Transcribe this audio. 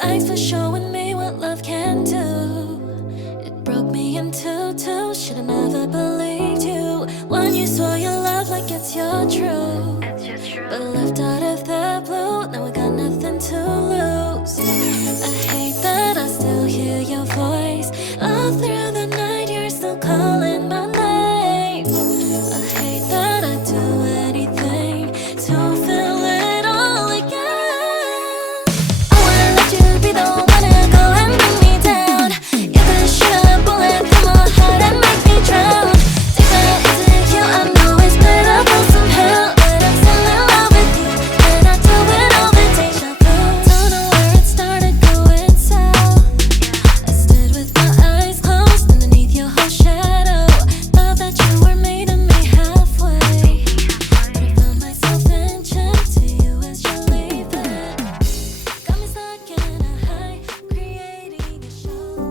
Thanks for showing me what love can do. It broke me into two. Should've never believed you when you swore your love like it's your truth. But left out of the blue, now I got nothing to lose. I hate that I still hear your voice all through the night. You're still calling my name. I hate that I do anything to feel it all again. I wanna let you be the one to go and bring me down. You could shoot a bullet through my heart and make me drown. Take that easy cue, I know it's pitiful somehow, but I'm still in love with you, and I do it all the deja vu. Don't know where it started going south. I stood with my eyes closed underneath your whole shadow. Thought that you were meeting me halfway, but I found myself inching to you as you're leaving. Got me stuck in a high, creating a show.